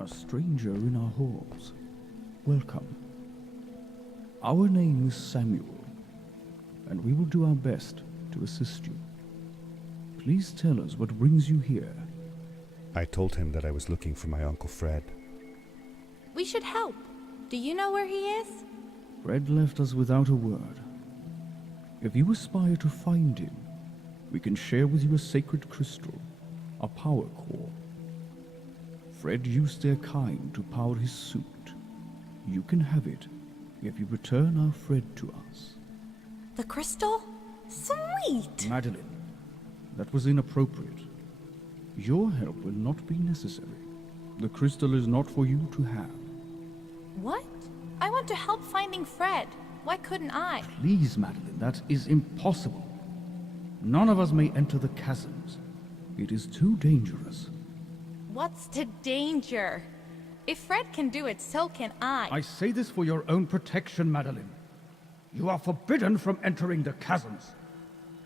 A stranger in our halls. Welcome. Our name is Samuel, and we will do our best to assist you. Please tell us what brings you here. I told him that I was looking for my Uncle Fred. We should help. Do you know where he is? Fred left us without a word. If you aspire to find him, we can share with you a sacred crystal, a power core. Fred used their kind to power his suit. You can have it if you return our Fred to us. The crystal? Sweet! Madeline, that was inappropriate. Your help will not be necessary. The crystal is not for you to have. What? I want to help finding Fred. Why couldn't I? Please, Madeline, that is impossible. None of us may enter the chasms. It is too dangerous. What's the danger? If Fred can do it, so can I. I say this for your own protection, Madeline. You are forbidden from entering the chasms.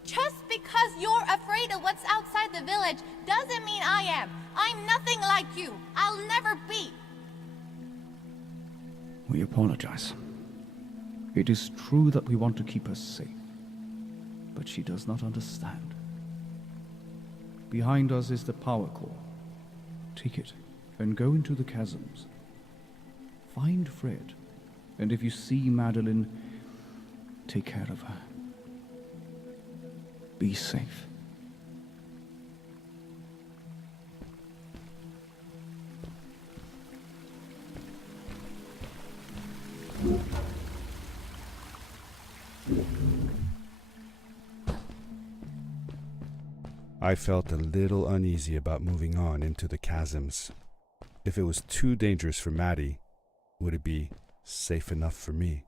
Just because you're afraid of what's outside the village doesn't mean I am. I'm nothing like you. I'll never be. We apologize. It is true that we want to keep her safe, but she does not understand. Behind us is the power core. Take it and go into the chasms. Find Fred, and if you see Madeline, take care of her. Be safe. I felt a little uneasy about moving on into the chasms. If it was too dangerous for Maddie, would it be safe enough for me?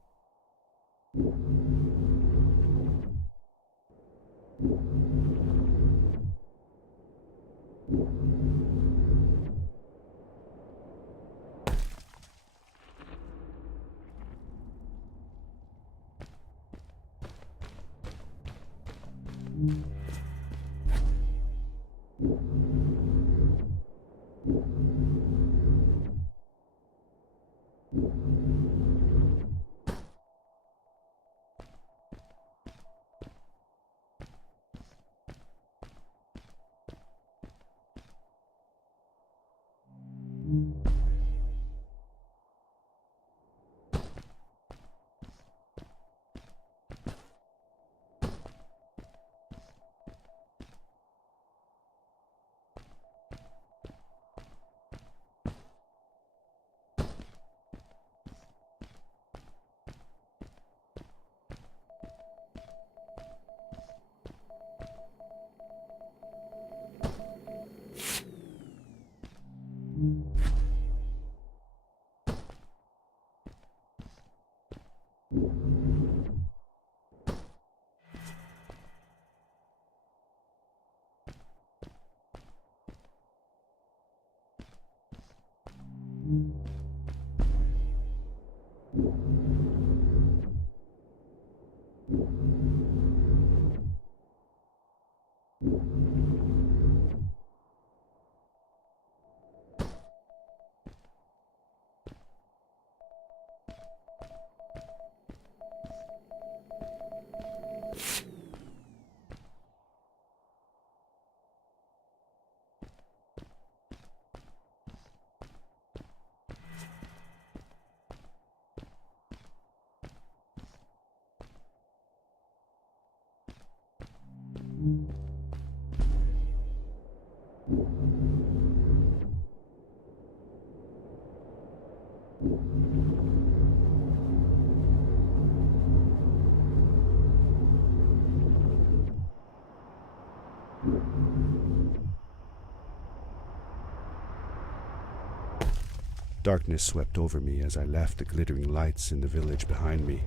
Darkness swept over me as I left the glittering lights in the village behind me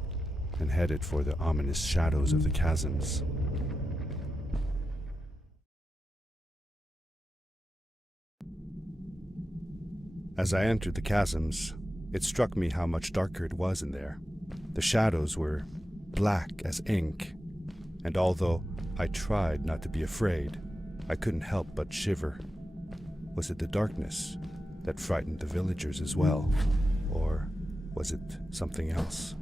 and headed for the ominous shadows of the chasms. As I entered the chasms, it struck me how much darker it was in there. The shadows were black as ink, and although I tried not to be afraid, I couldn't help but shiver. Was it the darkness that frightened the villagers as well, or was it something else?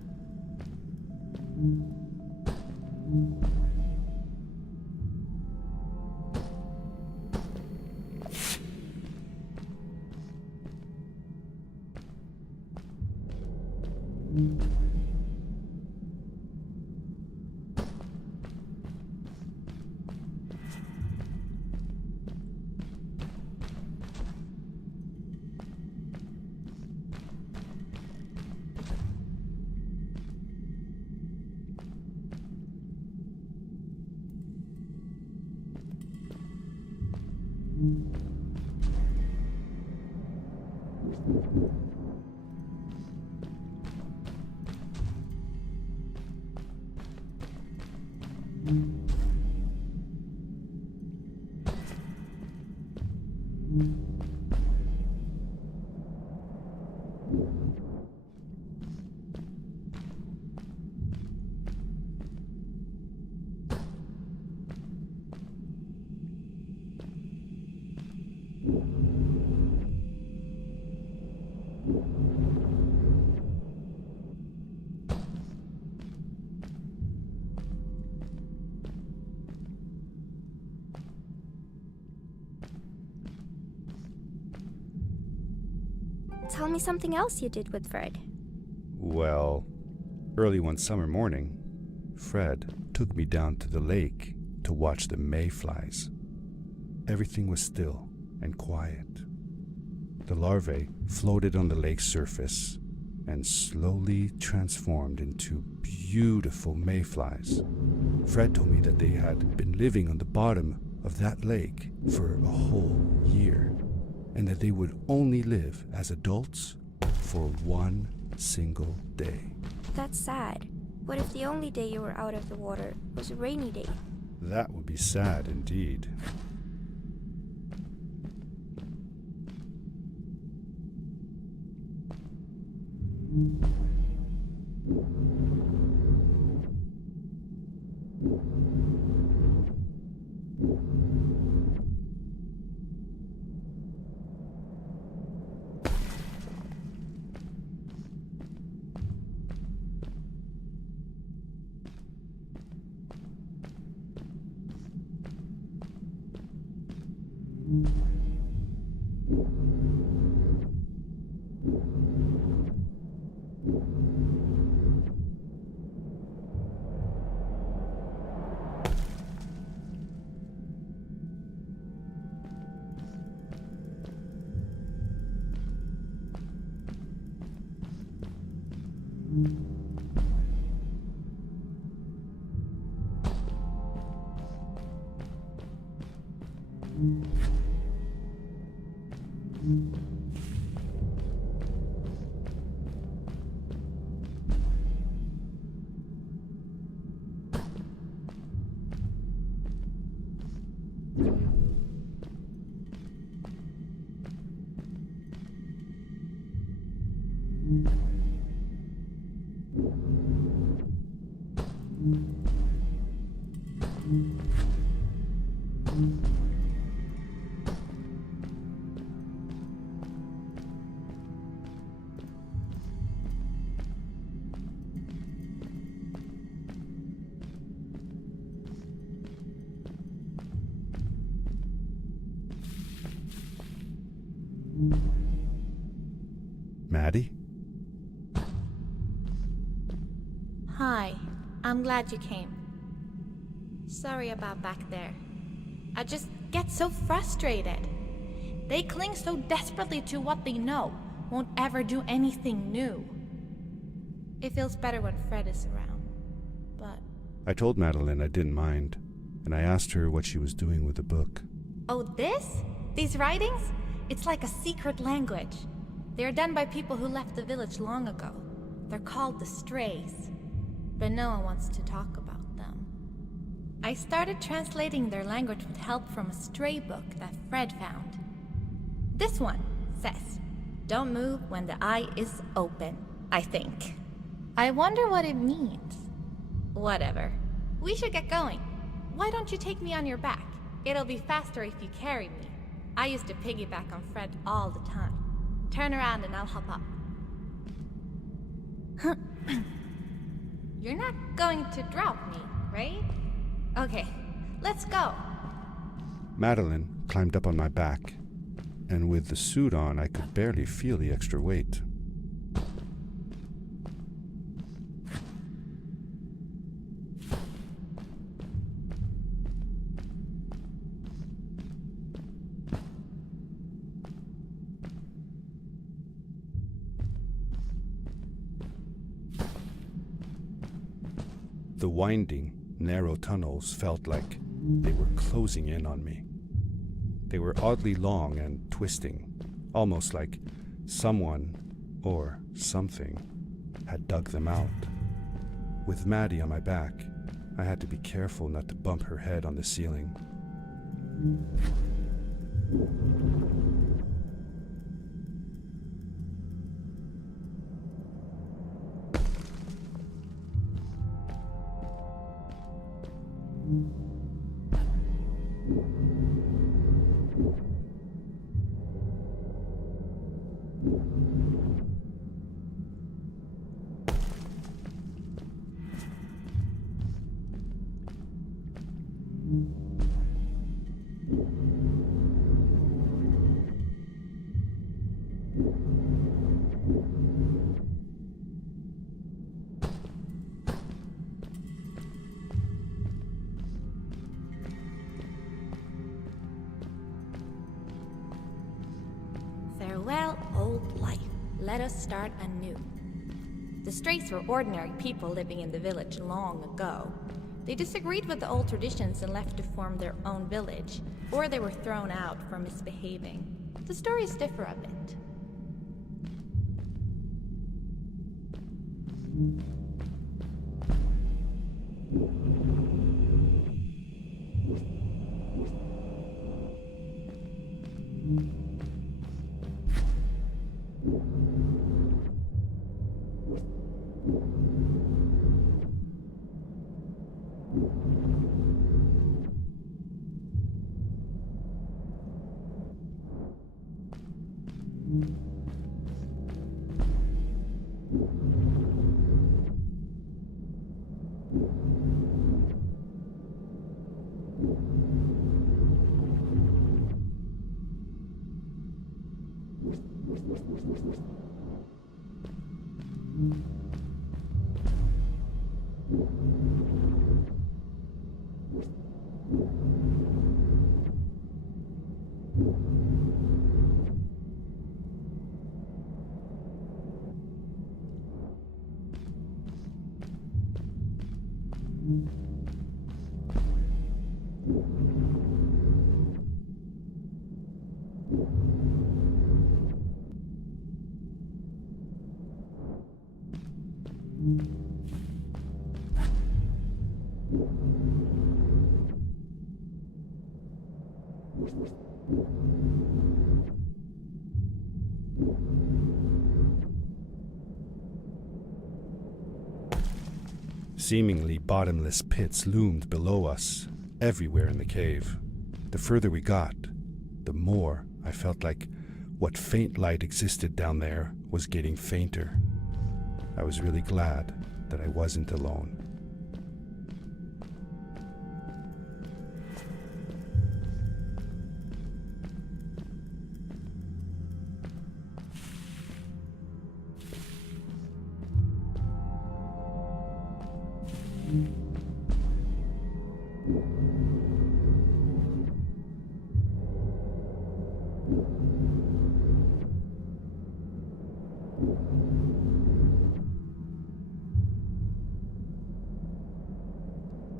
Tell me something else you did with Fred. Well, early one summer morning, Fred took me down to the lake to watch the mayflies. Everything was still and quiet. The larvae floated on the lake's surface and slowly transformed into beautiful mayflies. Fred told me that they had been living on the bottom of that lake for a whole year, and that they would only live as adults for one single day. That's sad. What if the only day you were out of the water was a rainy day? That would be sad indeed. Maddie? Hi, I'm glad you came. Sorry about back there. I just get so frustrated. They cling so desperately to what they know, won't ever do anything new. It feels better when Fred is around, but... I told Madeline I didn't mind, and I asked her what she was doing with the book. Oh, this? These writings? It's like a secret language. They are done by people who left the village long ago. They're called the Strays, but no one wants to talk about them. I started translating their language with help from a stray book that Fred found. This one says, "Don't move when the eye is open," I think. I wonder what it means. Whatever. We should get going. Why don't you take me on your back? It'll be faster if you carry me. I used to piggyback on Fred all the time. Turn around and I'll hop up. You're not going to drop me, right? Okay, let's go. Madeline climbed up on my back, and with the suit on, I could barely feel the extra weight. The winding, narrow tunnels felt like they were closing in on me. They were oddly long and twisting, almost like someone, or something, had dug them out. With Maddie on my back, I had to be careful not to bump her head on the ceiling. Farewell, old life. Let us start anew. The Strays were ordinary people living in the village long ago. They disagreed with the old traditions and left to form their own village, or they were thrown out for misbehaving. The stories differ a bit. Seemingly bottomless pits loomed below us, everywhere in the cave. The further we got, the more I felt like what faint light existed down there was getting fainter. I was really glad that I wasn't alone.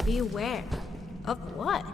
Beware. Of what?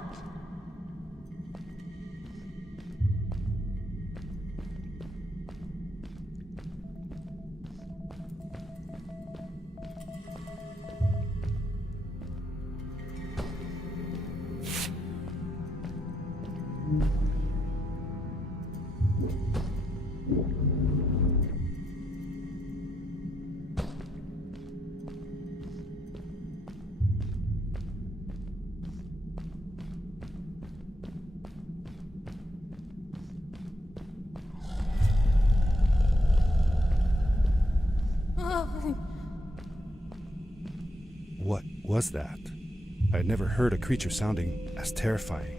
What was that? I had never heard a creature sounding as terrifying,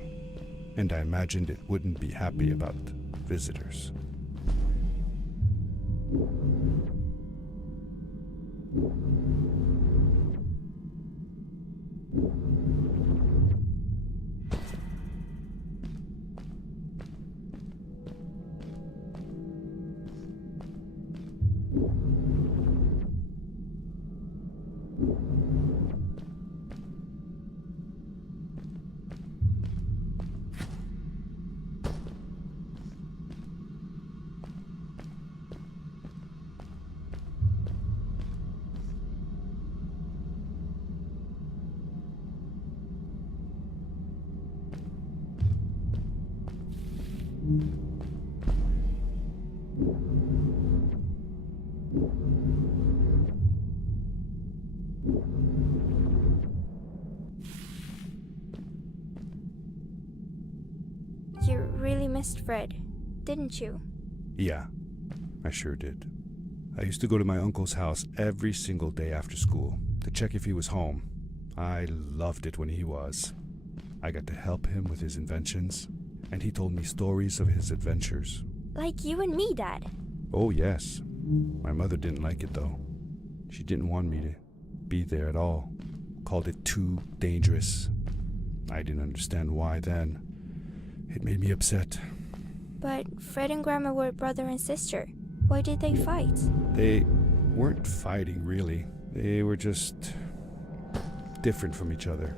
and I imagined it wouldn't be happy about visitors. You really missed Fred, didn't you? Yeah, I sure did. I used to go to my uncle's house every single day after school to check if he was home. I loved it when he was. I got to help him with his inventions, and he told me stories of his adventures. Like you and me, Dad. Oh, yes. My mother didn't like it, though. She didn't want me to be there at all. Called it too dangerous. I didn't understand why then. It made me upset. But Fred and Grandma were brother and sister. Why did they fight? They weren't fighting, really. They were just different from each other.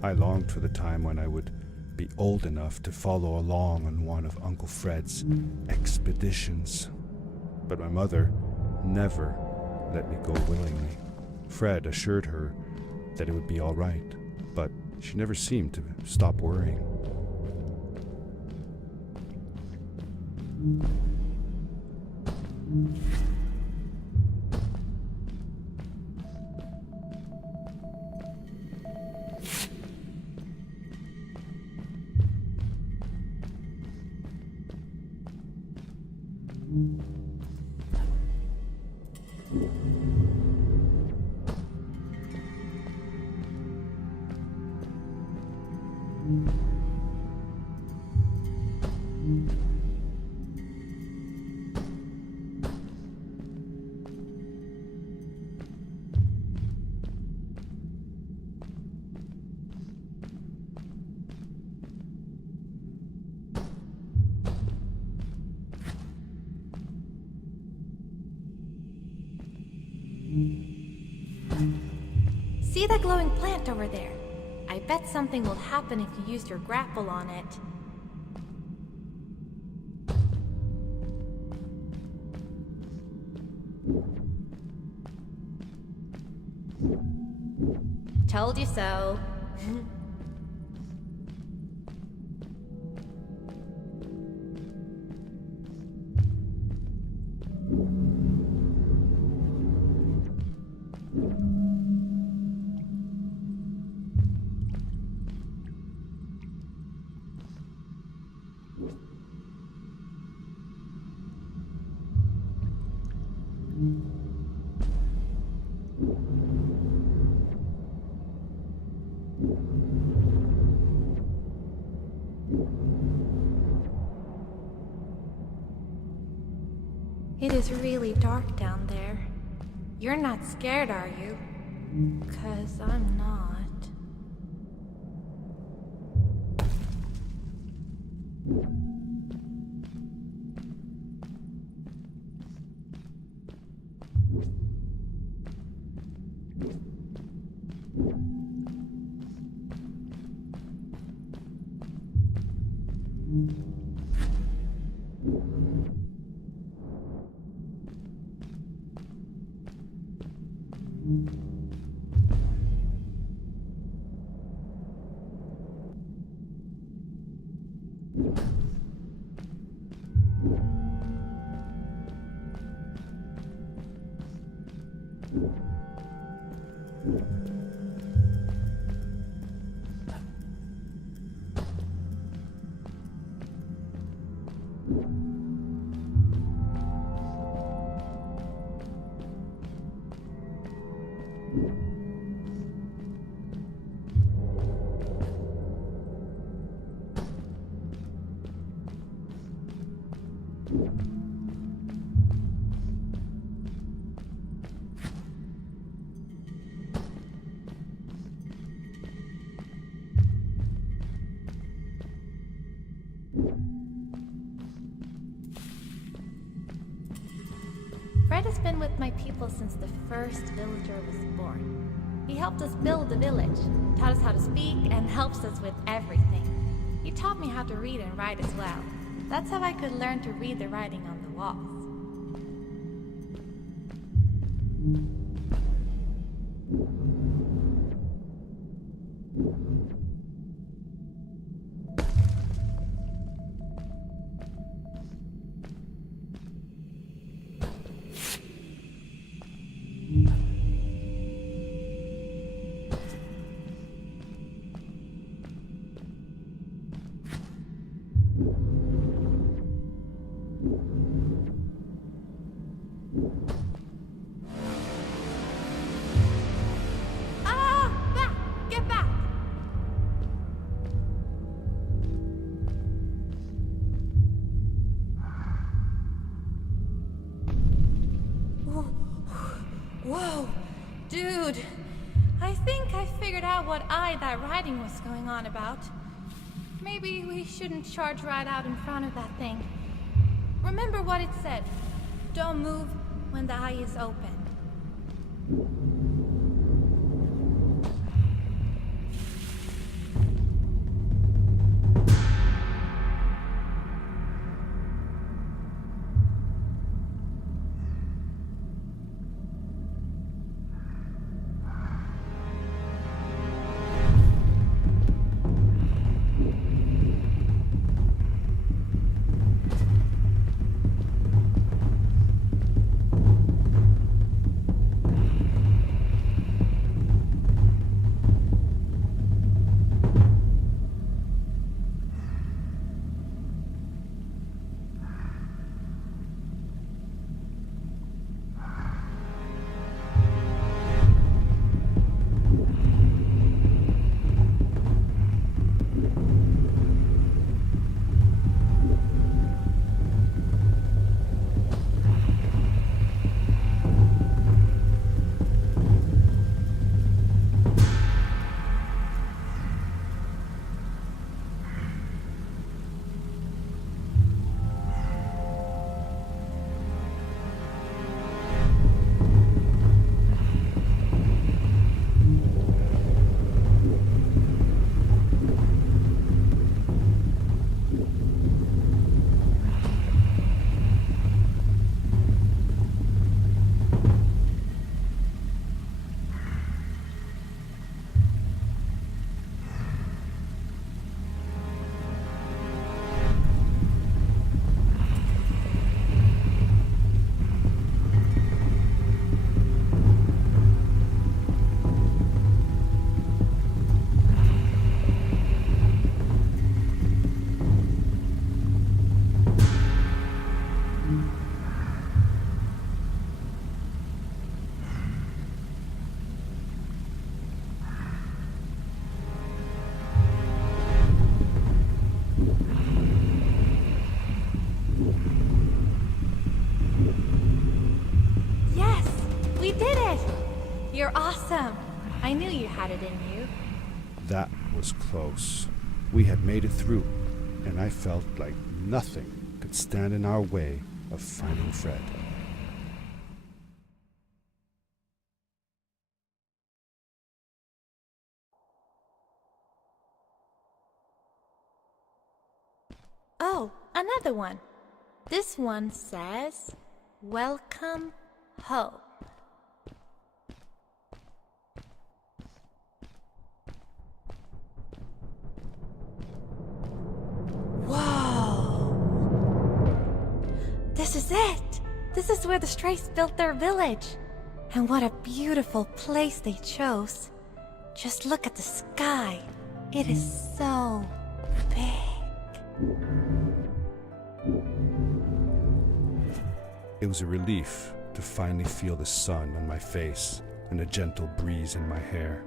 I longed for the time when I would be old enough to follow along on one of Uncle Fred's expeditions. But my mother never let me go willingly. Fred assured her that it would be all right, but she never seemed to stop worrying. See that glowing plant over there? I bet something will happen if you use your grapple on it. Told you so. It is really dark down there. You're not scared, are you? 'Cause I'm not. Fred has been with my people since the first villager was born. He helped us build the village, taught us how to speak, and helps us with everything. He taught me how to read and write as well. That's how I could learn to read the writing on the walls. Get back! Whoa, dude. I think I figured out what that writing was going on about. Maybe we shouldn't charge right out in front of that thing. Remember what it said. Don't move when the eye is open. You're awesome. I knew you had it in you. That was close. We had made it through, and I felt like nothing could stand in our way of finding Fred. Oh, another one. This one says, "Welcome, Hope." This is where the Strays built their village. And what a beautiful place they chose. Just look at the sky. It is so big. It was a relief to finally feel the sun on my face and a gentle breeze in my hair.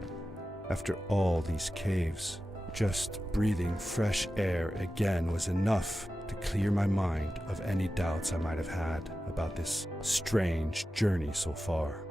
After all these caves, just breathing fresh air again was enough to clear my mind of any doubts I might have had about this strange journey so far.